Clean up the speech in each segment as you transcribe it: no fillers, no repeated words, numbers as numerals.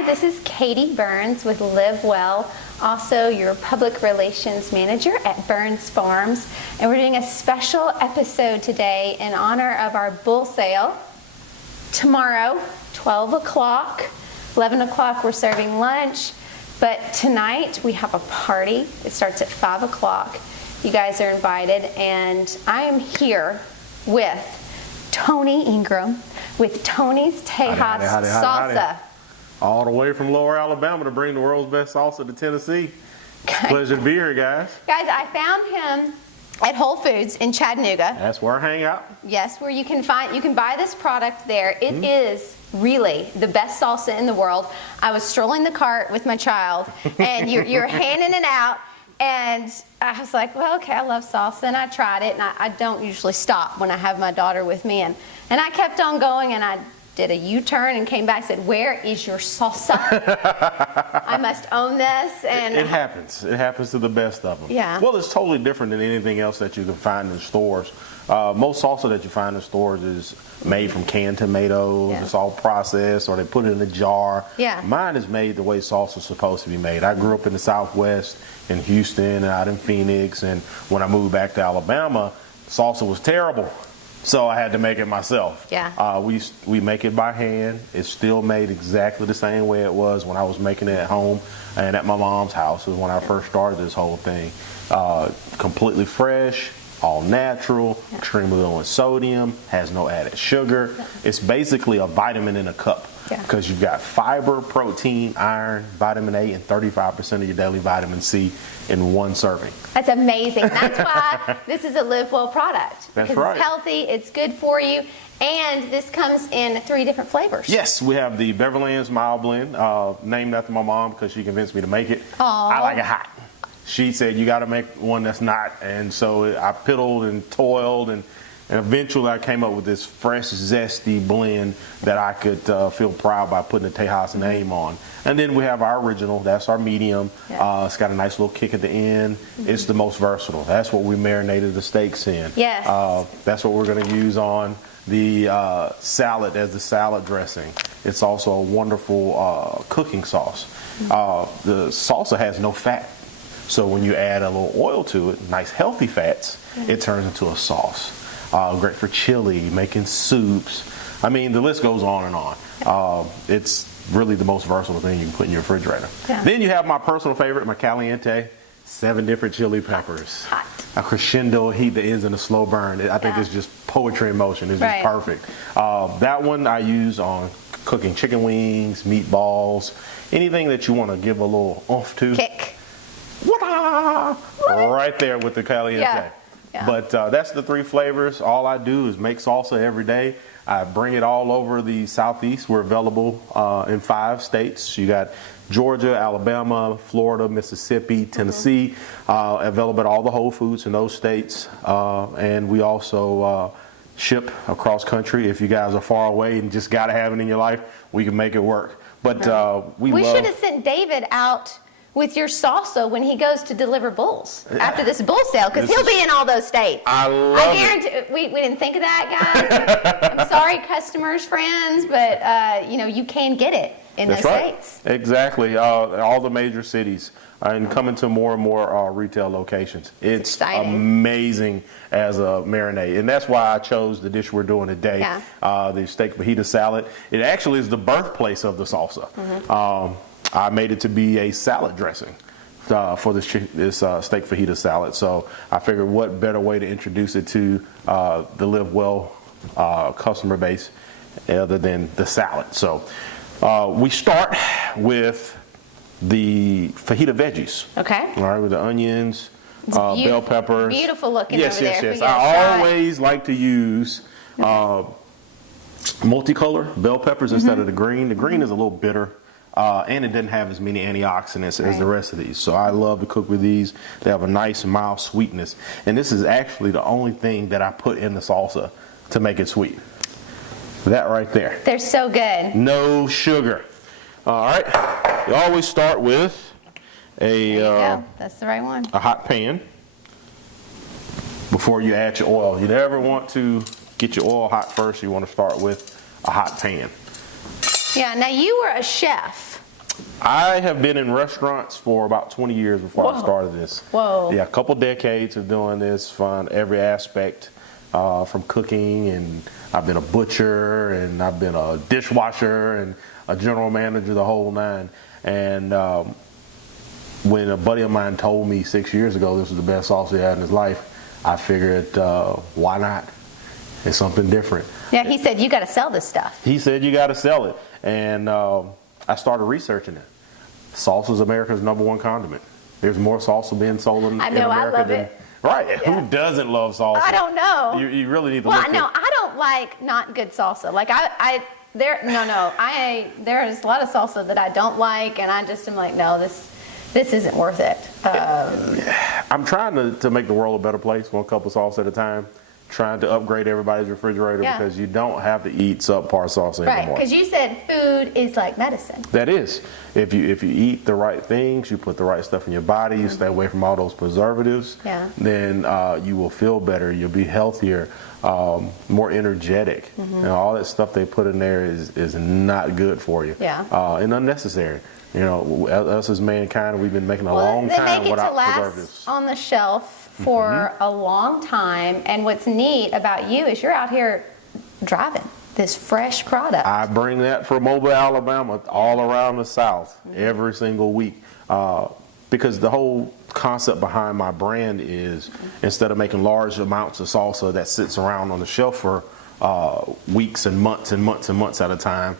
Hi, this is Katie Burns with Live Well, also your public relations manager at Burns Farms. And we're doing a special episode today in honor of our bull sale. Tomorrow, 12 o'clock, 11 o'clock, we're serving lunch. But tonight, we have a party. It starts at 5 o'clock. You guys are invited. And I am here with Tony Ingram with Tony's Tejas Salsa. All the way from Lower Alabama to bring the world's best salsa to Tennessee. Pleasure to be here, guys. Guys, I found him at Whole Foods in Chattanooga. That's where I hang out. Yes, where you can buy this product there. It is really the best salsa in the world. I was strolling the cart with my child, and you're handing it out, and I was like, well, okay, I love salsa, and I tried it, and I don't usually stop when I have my daughter with me, and I kept on going, and I did a U-turn and came back and said, where is your salsa? I must own this. And it happens. It happens to the best of them. Yeah. Well, it's totally different than anything else that you can find in stores. Most salsa that you find in stores is made from canned tomatoes. Yeah. It's all processed, or they put it in a jar. Yeah. Mine is made the way salsa is supposed to be made. I grew up in the Southwest, in Houston, and out in Phoenix, and when I moved back to Alabama, salsa was terrible. So I had to make it myself. Yeah. We make it by hand. It's still made exactly the same way it was when I was making it at home and at my mom's house. It was when I first started this whole thing. Completely fresh, all natural, extremely low in sodium, has no added sugar. It's basically a vitamin in a cup. Because you've got fiber, protein, iron, vitamin A, and 35% of your daily vitamin C in one serving. That's amazing. That's why this is a Live Well product. That's because right. It's healthy, it's good for you, and this comes in 3 different flavors. Yes, we have the Beverly Hills Mild Blend, named after my mom because she convinced me to make it. Aww. I like it hot. She said, you got to make one that's not, and so I piddled and toiled, and eventually I came up with this fresh, zesty blend that I could feel proud by putting the Tejas name on. And then we have our original, that's our medium. Yeah. It's got a nice little kick at the end. It's the most versatile. That's what we marinated the steaks in. Yes. That's what we're going to use on the salad as the salad dressing. It's also a wonderful cooking sauce. The salsa has no fat. So when you add a little oil to it, nice healthy fats, it turns into a sauce. Great for chili, making soups. I mean, the list goes on and on. It's really the most versatile thing you can put in your refrigerator. Yeah. Then you have my personal favorite, my caliente, 7 different chili peppers. Hot. A crescendo heat that ends in a slow burn. I think it's just poetry in motion. It's just perfect. That one I use on cooking chicken wings, meatballs, anything that you want to give a little oomph to. Kick. Right there with the caliente. Yeah. Yeah. But that's the 3 flavors. All I do is make salsa every day. I bring it all over the Southeast. We're available in 5 states. You got Georgia, Alabama, Florida, Mississippi, Tennessee. Available at all the Whole Foods in those states. And we also ship across country. If you guys are far away and just got to have it in your life, we can make it work. But we should have sent David out with your salsa when he goes to deliver bulls after this bull sale, because he'll be in all those states. I guarantee it. We didn't think of that, guys. I'm sorry, customers, friends, but you can get it in those states. Exactly. All the major cities and coming to more and more retail locations. It's amazing as a marinade, and that's why I chose the dish we're doing today, the steak fajita salad. It actually is the birthplace of the salsa. I made it to be a salad dressing for this steak fajita salad. So I figured what better way to introduce it to the Live Well customer base other than the salad. So we start with the fajita veggies. Okay. All right, with the onions, bell peppers. Beautiful looking over there. Yes. I always like to use multicolor bell peppers instead of the green. The green is a little bitter. And it doesn't have as many antioxidants as the rest of these. So I love to cook with these. They have a nice mild sweetness. And this is actually the only thing that I put in the salsa to make it sweet. That right there. They're so good. No sugar. All right. You always start with that's the right one. A hot pan before you add your oil. You never want to get your oil hot first. You want to start with a hot pan. Yeah, now you were a chef I have been in restaurants for about 20 years before I started this. Whoa. Yeah, a couple decades of doing this, fun every aspect from cooking, and I've been a butcher, and I've been a dishwasher, and a general manager, the whole nine. And when a buddy of mine told me 6 years ago this was the best salsa he had in his life, I figured, why not? It's something different. Yeah, he said, you got to sell this stuff. He said, you got to sell it. And I started researching it. Salsa is America's #1 condiment. There's more salsa being sold in America I love than... it. Right. Yeah. Who doesn't love salsa? I don't know. You really need to Well, look no, I don't like not good salsa. Like there's a lot of salsa that I don't like, and I just am like, no, this isn't worth it. I'm trying to make the world a better place, one cup of salsa at a time. Trying to upgrade everybody's refrigerator because you don't have to eat subpar salsa anymore. Right, because you said food is like medicine. That is. If you eat the right things, you put the right stuff in your body, you stay away from all those preservatives, then you will feel better, you'll be healthier, more energetic. And all that stuff they put in there is not good for you. And unnecessary. You know, us as mankind, we've been making a long time without preservatives. On the shelf for a long time, and what's neat about you is you're out here driving this fresh product. I bring that from Mobile, Alabama, all around the South every single week, because the whole concept behind my brand is instead of making large amounts of salsa that sits around on the shelf for weeks and months and months and months at a time,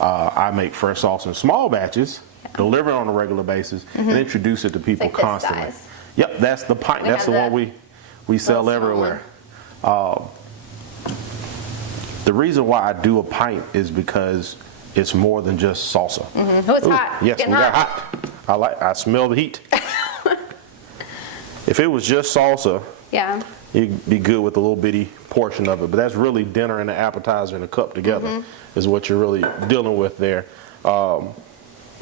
I make fresh salsa in small batches, deliver it on a regular basis, and introduce it to people constantly. This size. Yep, that's the pint. That's the one we sell everywhere. The reason why I do a pint is because it's more than just salsa. Oh, it's hot. Yes, we got hot. I smell the heat. If it was just salsa, you'd be good with a little bitty portion of it. But that's really dinner and an appetizer and a cup together is what you're really dealing with there. And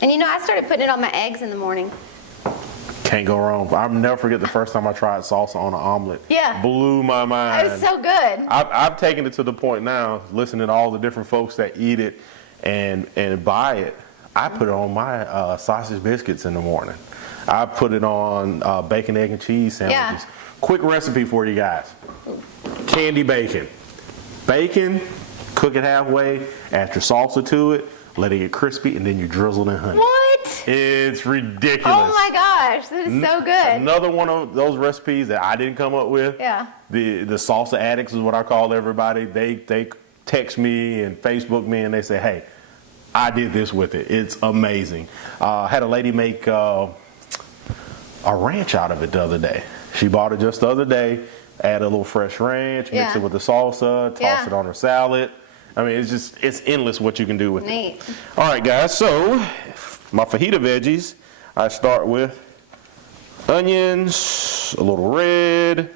you know, I started putting it on my eggs in the morning. Can't go wrong. I'll never forget the first time I tried salsa on an omelet. Yeah. Blew my mind. It was so good. I've taken it to the point now, listening to all the different folks that eat it and buy it. I put it on my sausage biscuits in the morning. I put it on bacon, egg, and cheese sandwiches. Quick recipe for you guys. Candy bacon. Bacon, cook it halfway, add your salsa to it, let it get crispy, and then you drizzle it in honey. What? It's ridiculous. Oh my gosh, that is so good. Another one of those recipes that I didn't come up with. The salsa addicts is what I call everybody. They text me and Facebook me and they say, hey, I did this with it. It's amazing. I had a lady make a ranch out of it the other day. She bought it just the other day, add a little fresh ranch, mix it with the salsa, toss it on her salad. I mean, it's endless what you can do with it. All right, guys, so my fajita veggies, I start with onions, a little red,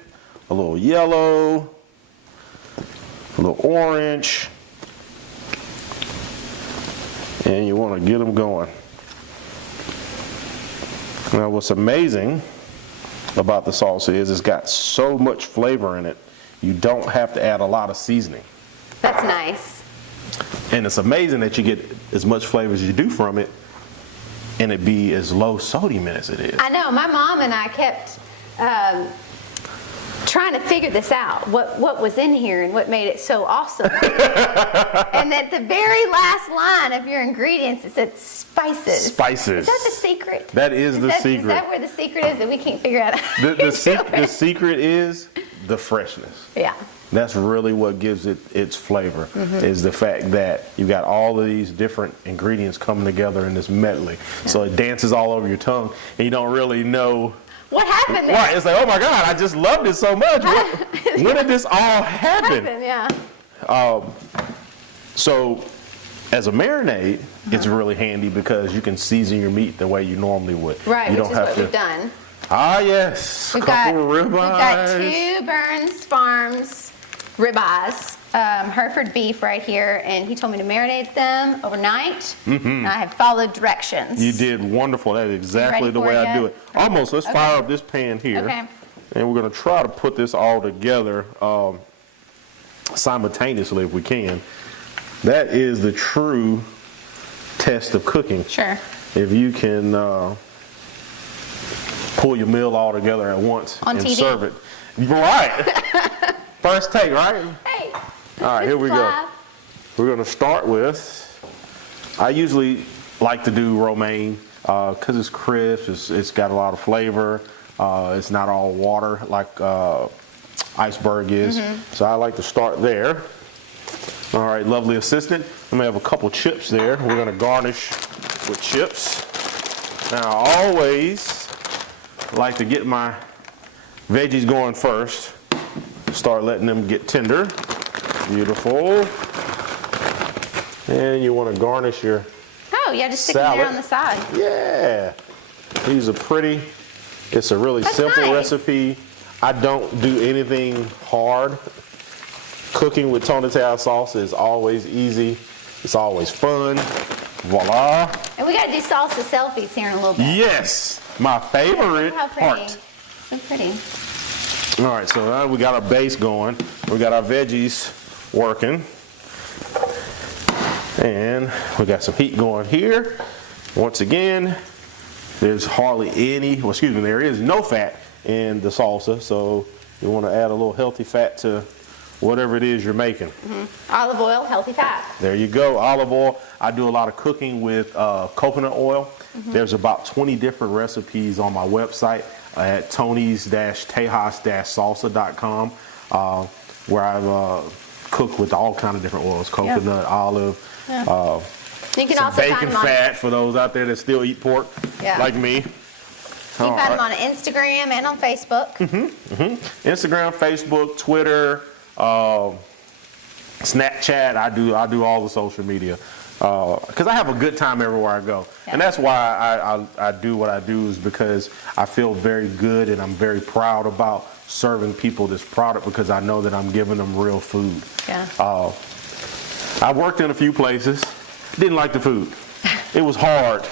a little yellow, a little orange, and you want to get them going. Now, what's amazing about the salsa is it's got so much flavor in it, you don't have to add a lot of seasoning. That's nice. And it's amazing that you get as much flavor as you do from it, and it be as low sodium as it is. I know. My mom and I kept trying to figure this out, what was in here and what made it so awesome. And at the very last line of your ingredients, it said spices. Spices. Is that the secret? That is the secret. Is that where the secret is that we can't figure out? The secret is the freshness. Yeah. That's really what gives it its flavor, is the fact that you've got all of these different ingredients coming together in this medley. So it dances all over your tongue, and you don't really know what happened there. Right, it's like, oh my God, I just loved it so much. When did this all happen? So as a marinade, it's really handy because you can season your meat the way you normally would. Right, you which is what we've done. Ah, yes. We've got 2 Burns Farms ribeyes, Hereford beef right here, and he told me to marinate them overnight, and I have followed directions. You did wonderful. That is exactly the way I do it. Almost. Let's fire up this pan here, and we're going to try to put this all together simultaneously if we can. That is the true test of cooking. Sure. If you can pull your meal all together at once on and TV. serve it. Right. First take, right? Hey. All right, here we go. We're going to start with, I usually like to do romaine because it's crisp, it's got a lot of flavor, it's not all water like iceberg is. So I like to start there. All right, lovely assistant. I'm gonna have a couple chips there. We're gonna garnish with chips. Now I always like to get my veggies going first. Start letting them get tender. Beautiful. And you want to garnish your just stick them there on the side. Yeah. These are pretty. It's a really simple recipe. I don't do anything hard. Cooking with Tony Tejas salsa is always easy. It's always fun. Voila. And we got to do salsa selfies here in a little bit. Yes, my favorite part. So pretty. All right, so now we got our base going. We got our veggies working. And we got some heat going here. Once again, there's hardly any, there is no fat in the salsa, so you want to add a little healthy fat to whatever it is you're making. Olive oil, healthy fat. There you go, olive oil. I do a lot of cooking with coconut oil. There's about 20 different recipes on my website at tonys-tejas-salsa.com where I've cooked with all kind of different oils, coconut, olive, you can some also bacon fat for those out there that still eat pork like me. You can find them on Instagram and on Facebook. Instagram, Facebook, Twitter, Snapchat. I do all the social media because I have a good time everywhere I go, and that's why I do what I do, is because I feel very good and I'm very proud about serving people this product because I know that I'm giving them real food. I worked in a few places, didn't like the food. It was hard.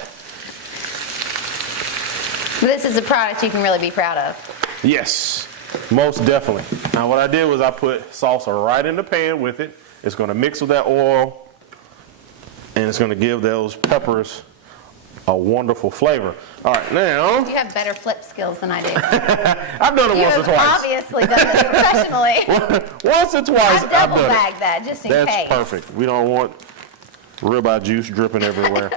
This is a product you can really be proud of. Yes, most definitely. Now what I did was I put salsa right in the pan with it. It's going to mix with that oil, and it's going to give those peppers a wonderful flavor. All right, now. You have better flip skills than I do. I've done it once or twice. You have obviously done this professionally. Once or twice, I've double bagged that just in case. That's perfect. We don't want ribeye juice dripping everywhere.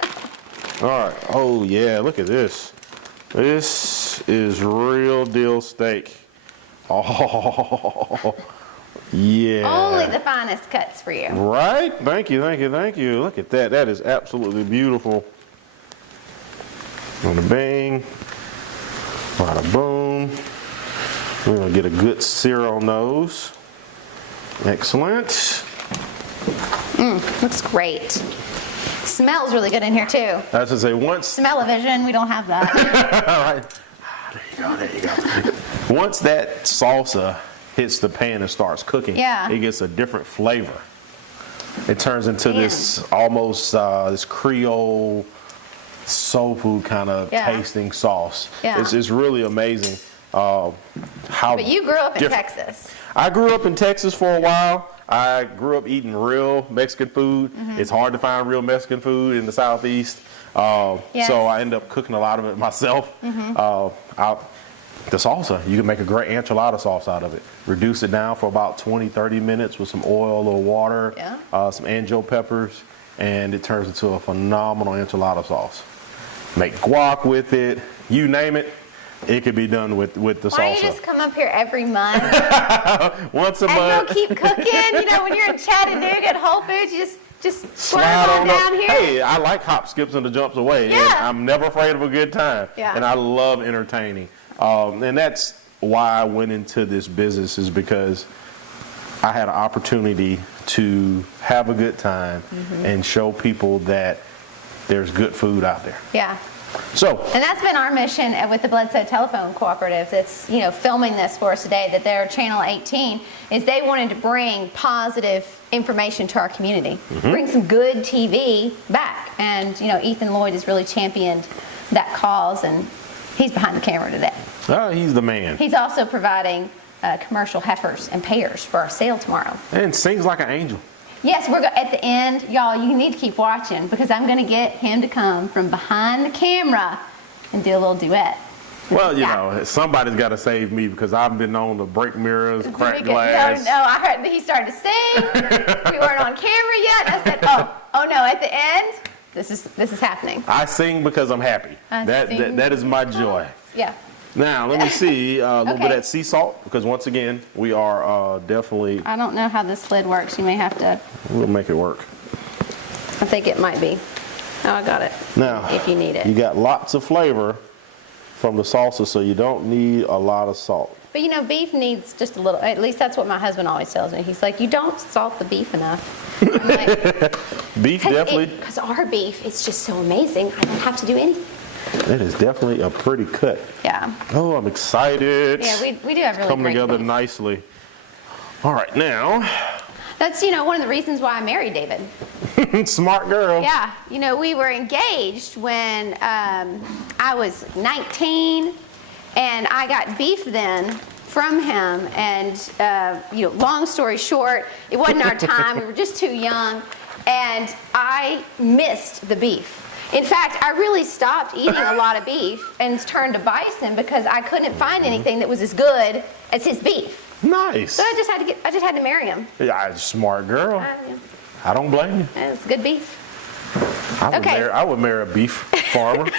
All right. Oh yeah, look at this. This is real deal steak. Oh, yeah. Only the finest cuts for you. Right? Thank you, thank you, thank you. Look at that. That is absolutely beautiful. Bada bang. Bada boom. We're going to get a good sear on those. Excellent. Looks great. Smells really good in here too. I was going to say once. Smell-o-vision, we don't have that. All right. There you go. Once that salsa hits the pan and starts cooking, it gets a different flavor. It turns into this almost this Creole soul food kind of tasting sauce. It's really amazing how. But you grew up in Texas. I grew up in Texas for a while. I grew up eating real Mexican food. It's hard to find real Mexican food in the Southeast. So I end up cooking a lot of it myself. The salsa, you can make a great enchilada sauce out of it. Reduce it down for about 20-30 minutes with some oil, a little water, some anjo peppers, and it turns into a phenomenal enchilada sauce. Make guac with it, you name it. It could be done with the salsa. Why don't you just come up here every month? Once a month. And go keep cooking. You know, when you're in Chattanooga at Whole Foods, you just slide on down here. Hey, I like hop, skips, and the jumps away. And I'm never afraid of a good time. And I love entertaining. And that's why I went into this business, is because I had an opportunity to have a good time and show people that there's good food out there. And that's been our mission with the Bledsoe Telephone Cooperative that's, filming this for us today, that they're Channel 18, is they wanted to bring positive information to our community, bring some good TV back. And, Ethan Lloyd has really championed that cause, and he's behind the camera today. Oh, he's the man. He's also providing commercial heifers and pears for our sale tomorrow. And sings like an angel. Yes, at the end, y'all, you need to keep watching because I'm going to get him to come from behind the camera and do a little duet. Well, you know, somebody's got to save me because I've been known to break mirrors, crack glass. No, I heard that he started to sing. We weren't on camera yet. I said, oh no, at the end, this is happening. I sing because I'm happy. That is my joy. Yeah. Now, let me see a little bit of that sea salt because once again, we are definitely... I don't know how this lid works. You may have to... We'll make it work. I think it might be. Oh, I got it. Now, if you need it. You got lots of flavor from the salsa, so you don't need a lot of salt. But you know, beef needs just a little, at least that's what my husband always tells me. He's like, you don't salt the beef enough. I'm like, beef definitely. Because our beef is just so amazing, I don't have to do anything. It is definitely a pretty cut. Yeah. Oh, I'm excited. Yeah, we do have really coming great together beef. Nicely. All right, now. That's, you know, one of the reasons why I married David. Smart girl. Yeah, you know, we were engaged when I was 19, and I got beef then from him. And you know, long story short, it wasn't our time. We were just too young, and I missed the beef. In fact, I really stopped eating a lot of beef and turned to bison because I couldn't find anything that was as good as his beef. Nice. So I just had to marry him. Yeah, smart girl. Yeah. I don't blame you. It's good beef. I would marry a beef farmer.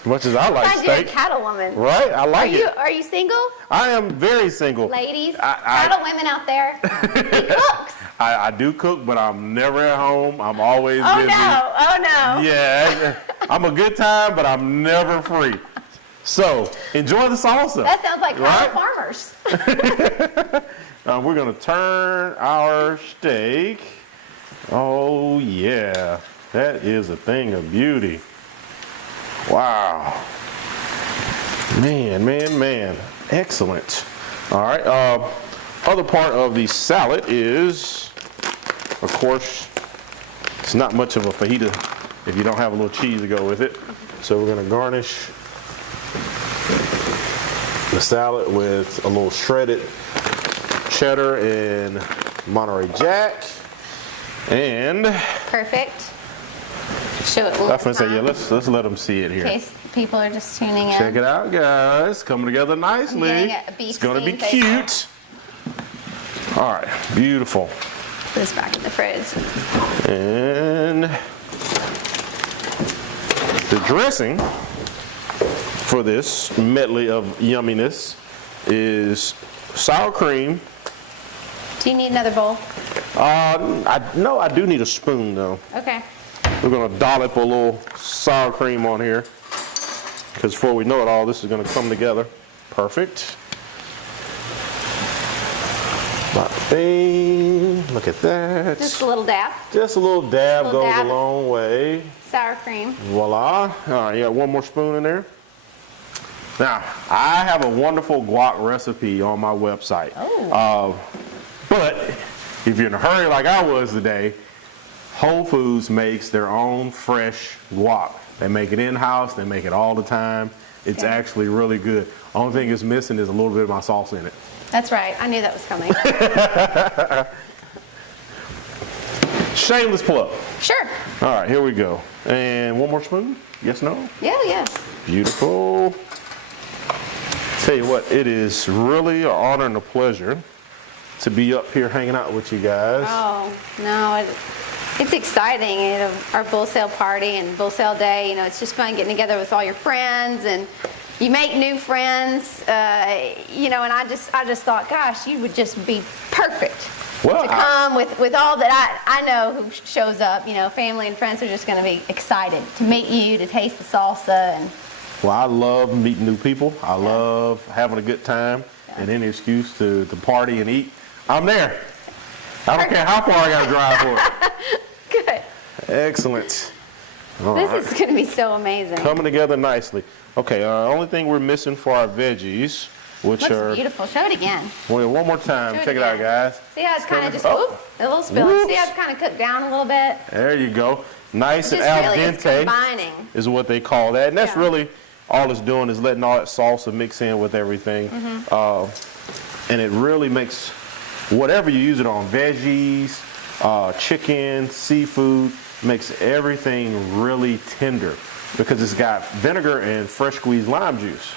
As much as I like Find steak. you a cattle woman. Right, I like it. Are you single? I am very single. Ladies, cattle women out there, he cooks. I do cook, but I'm never at home. I'm always busy. Oh no. Yeah, I'm a good time, but I'm never free. So, enjoy the salsa. That sounds like cattle farmers. We're going to turn our steak. Oh, yeah. That is a thing of beauty. Wow. Man. Excellent. All right. Other part of the salad is, of course, it's not much of a fajita if you don't have a little cheese to go with it. So we're going to garnish the salad with a little shredded cheddar and Monterey Jack. And perfect. Show it. I was gonna say, yeah, let's let them see it here. In case people are just tuning in. Check it out, guys. Coming together nicely. It's gonna be cute. All right, beautiful. Put this back in the fridge. And the dressing for this medley of yumminess is sour cream. Do you need another bowl? No, I do need a spoon though. Okay. We're gonna dollop a little sour cream on here because before we know it all, this is gonna come together. Perfect. Bing. Look at that. Just a little dab. Just a little dab goes a long way. Sour cream. Voila. All right, you got one more spoon in there. Now, I have a wonderful guac recipe on my website. Oh. But if you're in a hurry like I was today, Whole Foods makes their own fresh guac. They make it in-house. They make it all the time. It's actually really good. Only thing it's missing is a little bit of my sauce in it. That's right. I knew that was coming. Shameless plug. Sure. All right, here we go. And one more spoon? Yes, no? Yeah. Beautiful. Tell you what, it is really an honor and a pleasure to be up here hanging out with you guys. Oh, no, it's exciting. You know, our bull sale party and bull sale day, you know, it's just fun getting together with all your friends, and you make new friends, you know, and I just thought, gosh, you would just be perfect to come with all that I know who shows up. You know, family and friends are just going to be excited to meet you, to taste the salsa. And well, I love meeting new people. I love having a good time, and any excuse to party and eat, I'm there. I don't care how far I got to drive for it. Good. Excellent. This is going to be so amazing. Coming together nicely. Okay, only thing we're missing for our veggies, which looks beautiful. Show it again. Well, one more time. Check it out, guys. See how it's kind of just, a little spill. See how it's kind of cooked down a little bit? There you go. Nice and al dente is what they call that. And that's really all it's doing is letting all that salsa mix in with everything. And it really makes whatever you use it on, veggies, chicken, seafood, makes everything really tender because it's got vinegar and fresh squeezed lime juice.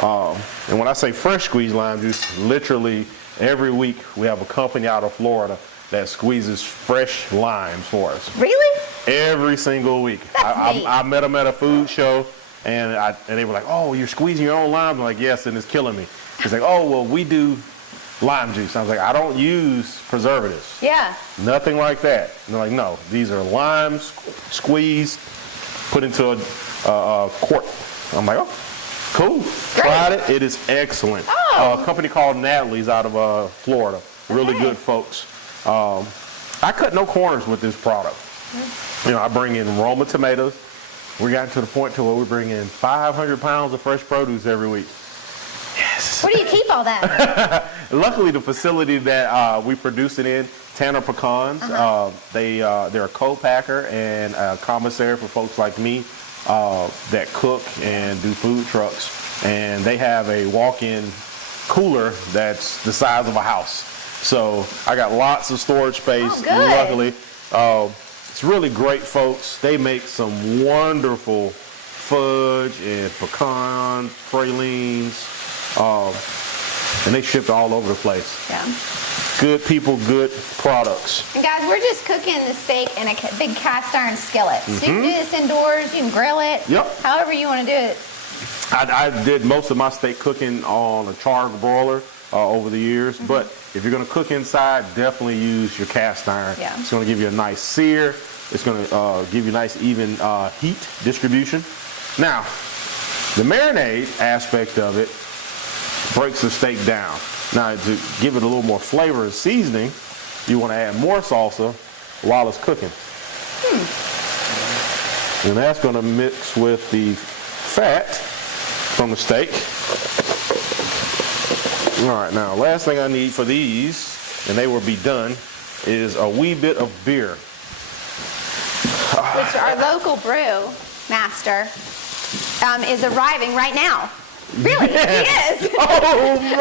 And when I say fresh squeezed lime juice, literally every week we have a company out of Florida that squeezes fresh limes for us. Really? Every single week. I met them at a food show, and they were like, "Oh, you're squeezing your own limes?" I'm like, "Yes," and it's killing me. He's like, "Oh, well, we do lime juice." I was like, "I don't use preservatives. Yeah. Nothing like that." And they're like, "No, these are limes squeezed, put into a quart." I'm like, "Oh, cool." Great. Tried it. It is excellent. Oh. A company called Natalie's out of Florida. Really good folks. I cut no corners with this product. You know, I bring in Roma tomatoes. We got to the point to where we bring in 500 pounds of fresh produce every week. Yes. Where do you keep all that? Luckily, the facility that we produce it in, Tanner Pecans, they're a co-packer and a commissary for folks like me that cook and do food trucks. And they have a walk-in cooler that's the size of a house. So I got lots of storage space. Oh, good. Luckily, it's really great folks. They make some wonderful fudge and pecan pralines, and they ship all over the place. Yeah. Good people, good products. And guys, we're just cooking the steak in a big cast iron skillet. So you can do this indoors, you can grill it, however you want to do it. I did most of my steak cooking on a char broiler over the years, but if you're going to cook inside, definitely use your cast iron. Yeah. It's going to give you a nice sear. It's going to give you nice even heat distribution. Now, the marinade aspect of it breaks the steak down. Now, to give it a little more flavor and seasoning, you want to add more salsa while it's cooking. And that's going to mix with the fat from the steak. All right, now, last thing I need for these, and they will be done, is a wee bit of beer. Which our local brew master is arriving right now. Really? Yes. He is. Oh, my. Yes.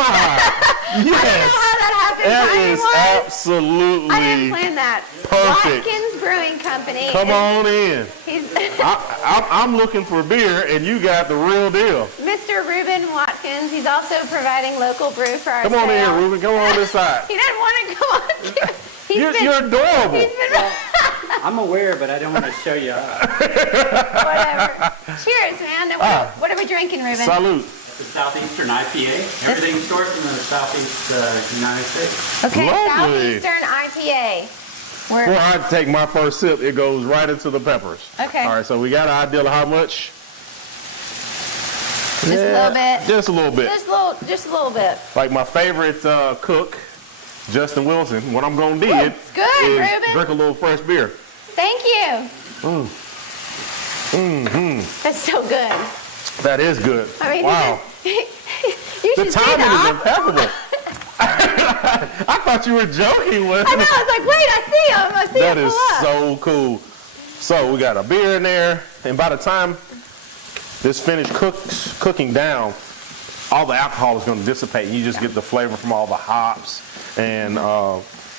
I don't know how that happened. That is absolutely I didn't plan that. perfect. Watkins Brewing Company. Come on in. He's I'm looking for beer, and you got the real deal. Mr. Reuben Watkins. He's also providing local brew for our Come on in, sale. Reuben. Come on this side. He doesn't want to come on. You're adorable. He's been I'm aware, but I don't want to show you up. whatever. Cheers, man. And what are we drinking, Reuben? Salute. It's a Southeastern IPA. Everything's sourced in the Southeast United States. Okay, Lovely. Southeastern IPA. Before I take my first sip, it goes right into the peppers. Okay. All right, so we got an idea of how much? Just a little bit. Just a little bit. Just a little bit. Like my favorite cook, Justin Wilson, what I'm going to do It's good, is Reuben. drink a little fresh beer. Thank you. That's so good. That is good. I mean, wow. you The should see timing is the impeccable. I thought you were joking with I know. I was like, wait, I see him. I see That him is pull up. so cool. So we got a beer in there, and by the time this finished cooking down, all the alcohol is going to dissipate, and you just get the flavor from all the hops and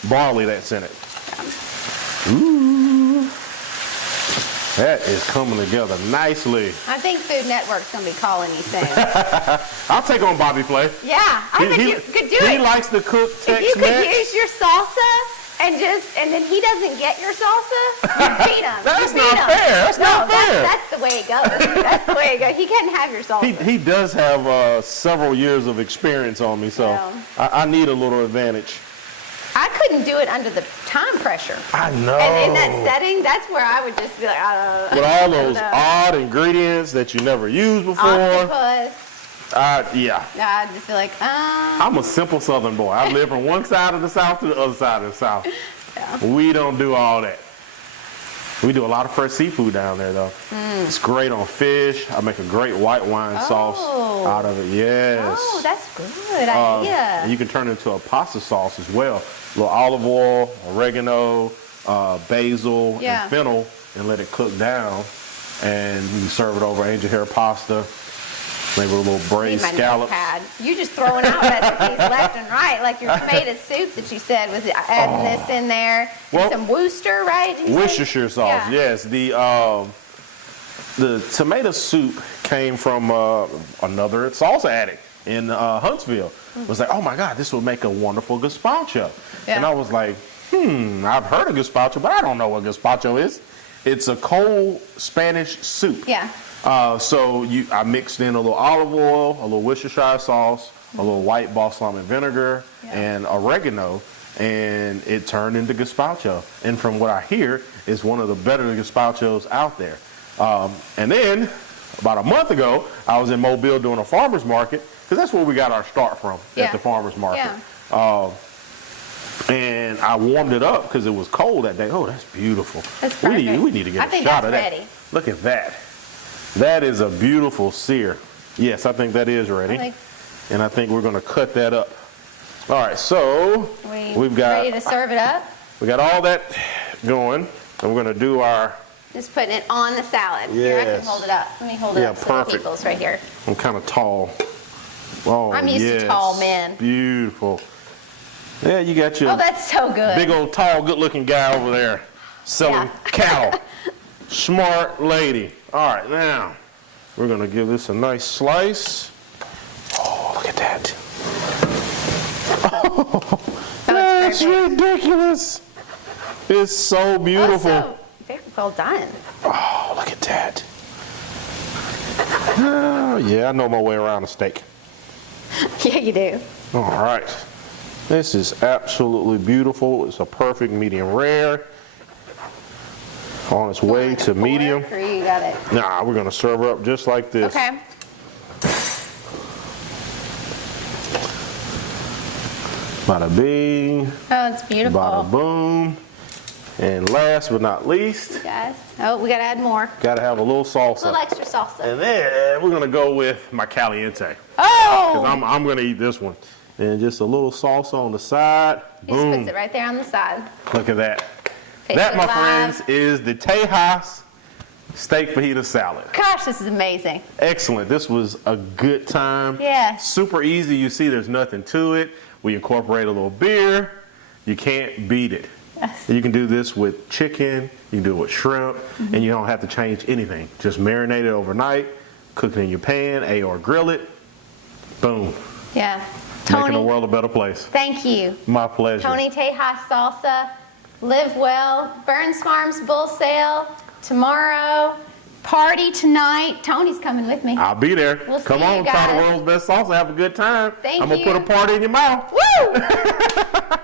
barley that's in it. Ooh, that is coming together nicely. I think Food Network's going to be calling you soon. I'll take on Bobby Flay. Yeah, I think you could do it. He likes to cook If you could Tex-Mex. use your salsa and then he doesn't get your salsa, you beat him. That's You beat not him. fair. That's not fair. That's the way it goes. That's the way it goes. He can't have your salsa. He does have several years of experience on me, so Yeah. I need a little advantage. I couldn't do it under the time pressure. I know. And in that setting, that's where I would just be like, With all those no. odd ingredients that you never used before. Octopus. Yeah. I'd just be like, I'm a simple Southern boy. I live from one side of the South to the other side of the South. Yeah. We don't do all that. We do a lot of fresh seafood down there, though. It's great on fish. I make a great white wine sauce out of it. Yes. oh, that's good idea. And you can turn it into a pasta sauce as well. A little olive oil, oregano, basil, and fennel, and let it cook down. And you can serve it over angel hair pasta. Maybe a little braised scallops. You're just throwing out recipes left and right, like your tomato soup that you said was adding this in there. Well, some Worcester, right? Worcestershire sauce, yes. The tomato soup came from another salsa addict in Huntsville. Was like, oh my God, this would make a wonderful gazpacho. Yeah. And I was like, I've heard of gazpacho, but I don't know what gazpacho is. It's a cold Spanish soup. Yeah. So I mixed in a little olive oil, a little Worcestershire sauce, a little white balsamic vinegar, and oregano, and it turned into gazpacho. And from what I hear, it's one of the better gazpachos out there. And then about a month ago, I was in Mobile doing a farmer's market, because that's where we got our start from, at the farmer's market. Yeah. And I warmed it up because it was cold that day. Oh, that's beautiful. That's perfect. We need to get a shot of that. Look at that. That is a beautiful sear. Yes, I think that is ready. And I think we're going to cut that up. All right, so we've got... Ready to serve it up? We got all that going. And we're going to do our... Just putting it on the salad. Yes. Here, I can hold it up. Let me hold it up so the people's right here. I'm kind of tall. Oh, I'm used to tall men. Beautiful. Yeah, you got your... Oh, that's so good. Big old, tall, good-looking guy over there selling cattle. Smart lady. All right, now we're going to give this a nice slice. Oh, look at that. Oh, that's ridiculous. It's so beautiful. Oh, so very well done. Oh, look at that. Oh, yeah, I know my way around a steak. Yeah, you do. All right. This is absolutely beautiful. It's a perfect medium rare. On its way to medium. Or you got it? Nah, we're gonna serve her up just like this. Okay. Bada bing. Oh, it's beautiful. Bada boom. And last but not least. Yes. Oh, we gotta add more. Gotta have a little salsa. A little extra salsa. And then we're gonna go with my caliente. Oh! Because I'm gonna eat this one. And just a little salsa on the side. He just puts it right there on the side. Look at that. That, my friends, is the Tejas steak fajita salad. Gosh, this is amazing. Excellent. This was a good time. Yeah. Super easy. You see there's nothing to it. We incorporate a little beer. You can't beat it. Yes. You can do this with chicken. You can do it with shrimp. And you don't have to change anything. Just marinate it overnight. Cook it in your pan, or grill it. Boom. Yeah. Tony, making the world a better place. Thank you. My pleasure. Tony Tejas Salsa. Live well. Burns Farms Bull Sale tomorrow. Party tonight. Tony's coming with me. I'll be there. We'll Come on, try the world's best salsa. Have a good time. Thank I'm going to put a party in your mouth. Woo!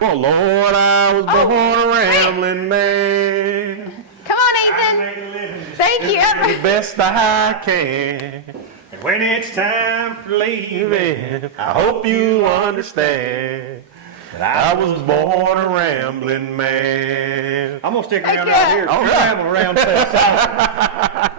Oh, Lord, I was born a rambling man. Come on, Ethan. Thank you. The best I can. And when it's time for leaving, I hope you understand. I was born a rambling man. I'm going to stick around out here. All right. Ramble around.